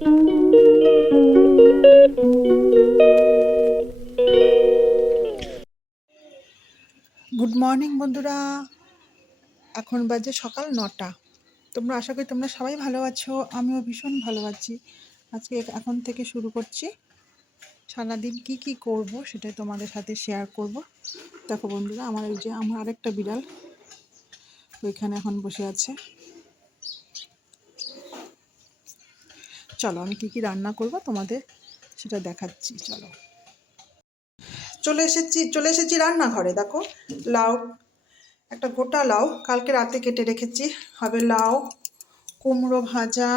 Good morning বন্ধুরা। এখন বাজে সকাল নটা। তোমরা আশা করি তোমরা সবাই ভালো আছো, আমিও ভীষণ ভালো আছি। আজকে এখন থেকে শুরু করছি। সারাদিন কি কি করব সেটাই তোমাদের সাথে শেয়ার করব। দেখো বন্ধুরা, আমার এই যে আমার আরেকটা বিড়াল ওইখানে এখন বসে আছে। চলো, আমি কি কি রান্না করব তোমাদের সেটা দেখাচ্ছি, চলো। চলে এসেছি চলে এসেছি রান্নাঘরে, দেখো, লাউ, একটা গোটা লাউ কালকে রাতে কেটে রেখেছি, হবে লাউ, কুমড়ো ভাজা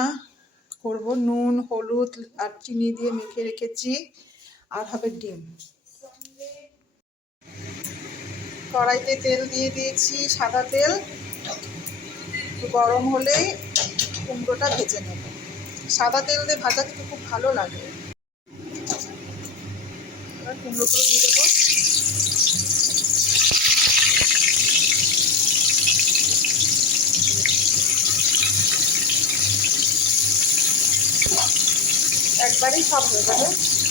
করব, নুন, হলুদ আর চিনি দিয়ে মেখে রেখেছি, আর হবে ডিম। কড়াইতে তেল দিয়ে দিয়েছি সাদা তেল, গরম হলেই কুমড়োটা ভেজে নেব। সাদা তেল দিয়ে ভাজা খেতে খুব ভালো লাগে। দিয়ে দেবো। একবারেই সব হয়ে যাবে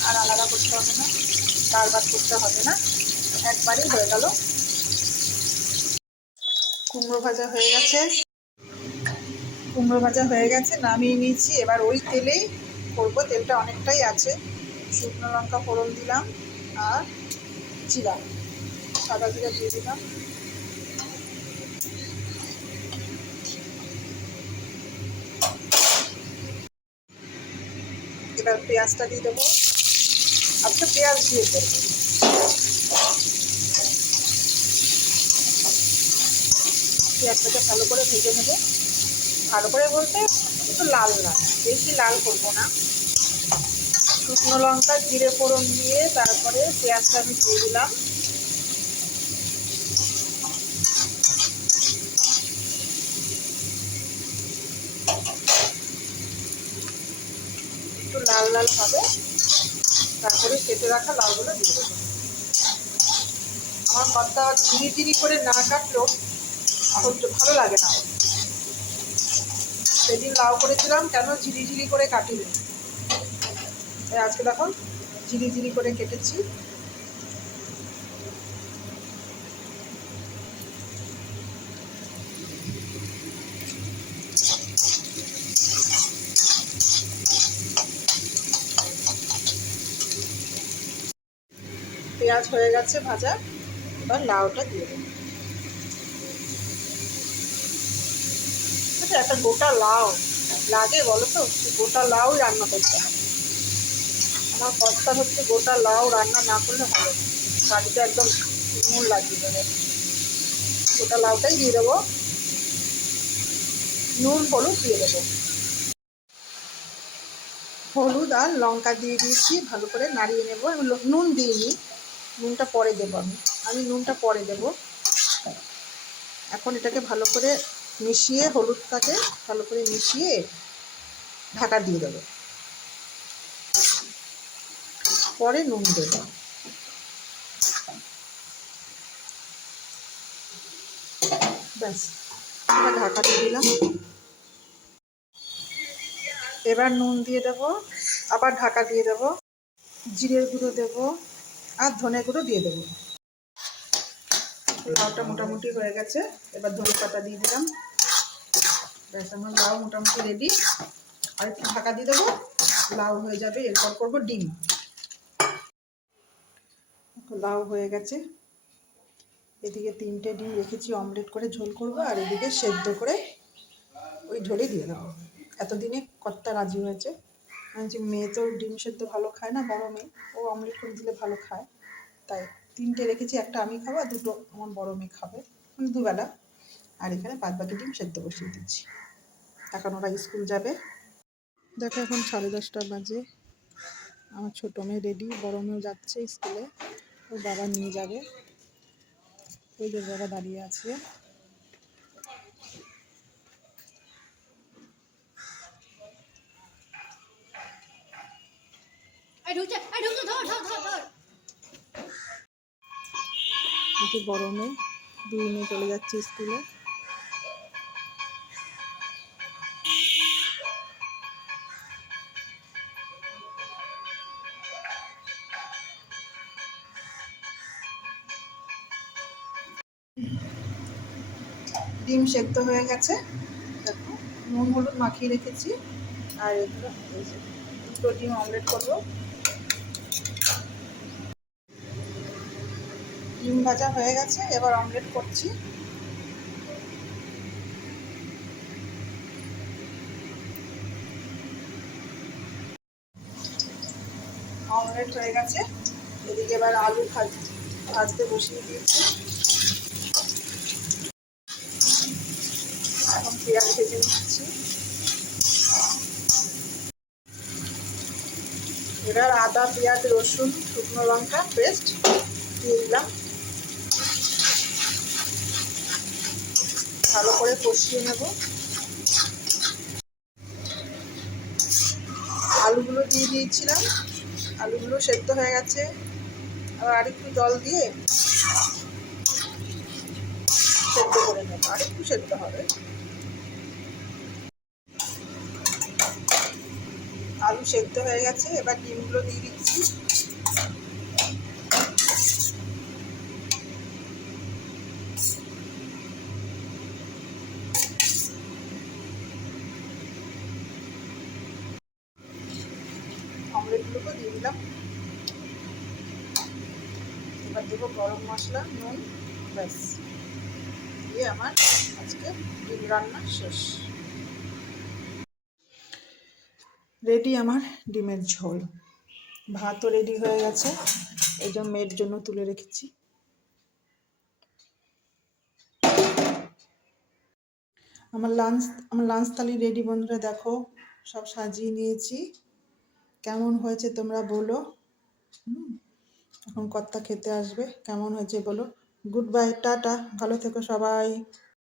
আর আলাদা করতে হবে না বারবার করতে হবে না, একবারেই হয়ে গেল। কুমড়ো ভাজা হয়ে গেছে। কুমড়ো ভাজা হয়ে গেছে, নামিয়ে নিয়েছি। এবার ওই তেলেই করব। তেলটা অনেকটাই আছে। শুকনো লঙ্কা ফোড়ন দিলাম আর জিরা, সাদা জিরা দিয়ে দিলাম। এবার পেঁয়াজটা দিয়ে দেবো। আচ্ছা পেঁয়াজ দিয়ে দেবো। পেঁয়াজটাকে ভালো করে ভেজে নেব। ভালো করে বলতে একটু লাল লাল বেশি লাল করব না। শুকনো লঙ্কা, জিরে ফোড়ন দিয়ে তারপরে পেঁয়াজটা আমি দিয়ে দিলাম। একটু লাল লাল হবে। তারপরে কেটে রাখা লাউগুলো দিয়ে দেবো। আমার পাতা ঝিরি ঝিরি করে না কাটলেও ভালো লাগে না। সেদিন লাউ করেছিলাম, কেন ঝিরি ঝিরি করে কাটিনি? আজকে দেখো, ঝিরি ঝিরি করে কেটেছি। পেঁয়াজ হয়ে গেছে ভাজা, এবার লাউটা দিয়ে দেবো। আচ্ছা একটা গোটা লাউ। লাগে বলো তো গোটা লাউ রান্না করতে হবে আমার কর্তা হচ্ছে গোটা লাউ রান্না না করলে হবে বাড়িতে একদম নুন লাগিয়ে দেবে। গোটা লাউটাই দিয়ে দেবো। নুন, হলুদ দিয়ে দেবো। হলুদ আর লঙ্কা দিয়ে দিয়েছি, ভালো করে নাড়িয়ে নেব। নুন দিইনি, নুনটা পরে দেবো আমি। আমি নুনটা পরে দেবো। এখন এটাকে ভালো করে মিশিয়ে হলুদটাকে ভালো করে মিশিয়ে ঢাকা দিয়ে দেবো। পরে নুন দেবো। ব্যাস ঢাকা দিয়ে দিলাম। এবার নুন দিয়ে দেবো, আবার ঢাকা দিয়ে দেবো, জিরের গুঁড়ো দেবো, আর ধনে গুঁড়ো দিয়ে দেবো। লাউটা মোটামুটি হয়ে গেছে। এবার ধনে পাতা দিয়ে দিলাম। ব্যাস আমার লাউ মোটামুটি রেডি আর একটু ঢাকা দিয়ে দেবো। লাউ হয়ে যাবে, এরপর করব ডিম। লাউ হয়ে গেছে। এদিকে তিনটে ডিম রেখেছি অমলেট করে ঝোল করব, আর এদিকে সেদ্ধ করে ওই ঝোলে দিয়ে দেবো। এতদিনে কর্তা রাজি হয়েছে। যে মেয়ে তো ডিম সেদ্ধ ভালো খায় না, বড় মেয়ে। ও অমলেট করে দিলে ভালো খায়। তাই তিনটে রেখেছি, একটা আমি খাব আর দুটো আমার বড় মেয়ে খাবে। মানে দুবেলা। আর এখানে বাদ বাকি ডিম সেদ্ধ বসিয়ে দিচ্ছি। এখন ওরা স্কুল যাবে। দেখো এখন সাড়ে দশটা বাজে। আমার ছোটো মেয়ে রেডি বড় মেয়েও যাচ্ছে স্কুলে। ওর বাবা নিয়ে যাবে। ওই যে বাবা দাঁড়িয়ে আছে। বড় গরমে দুই মেয়ে চলে যাচ্ছে স্কুলে। ডিম সেদ্ধ হয়ে গেছে। দেখো, নুন হলুদ মাখিয়ে রেখেছি। আর এগুলো দুটো ডিম অমলেট করব। ডিম ভাজা হয়ে গেছে, এবার অমলেট করছি। অমলেট হয়ে গেছে। এদিকে এবার আলু ভাজ, ভাজতে বসিয়ে দিয়েছি। এখন পেঁয়াজ ভেজে নিচ্ছি। এবার আদা, পেঁয়াজ, রসুন, শুকনো লঙ্কা, পেস্ট দিয়ে দিলাম। ভালো করে কষিয়ে নেব। আলুগুলো দিয়ে দিয়েছিলাম। আলুগুলো সেদ্ধ হয়ে গেছে। আবার আরেকটু জল দিয়ে সেদ্ধ করে নেব। আরেকটু সেদ্ধ হবে। আলু সেদ্ধ হয়ে গেছে। এবার ডিমগুলো দিয়ে দিচ্ছি। অমলেটগুলোকে দিয়ে দিলাম। এবার দেবো গরম মশলা, নুন, ব্যাস। দিয়ে আমার আজকে ডিম রান্না শেষ। রেডি আমার ডিমের ঝোল। ভাতও রেডি হয়ে গেছে। এই জন্য মেয়ের জন্য তুলে রেখেছি। আমার লাঞ্চ আমার লাঞ্চ থালি রেডি বন্ধুরা, দেখো, সব সাজিয়ে নিয়েছি। কেমন হয়েছে তোমরা বলো। এখন কর্তা খেতে আসবে। কেমন হয়েছে বলো। Good bye tata. ভালো থেকো সবাই।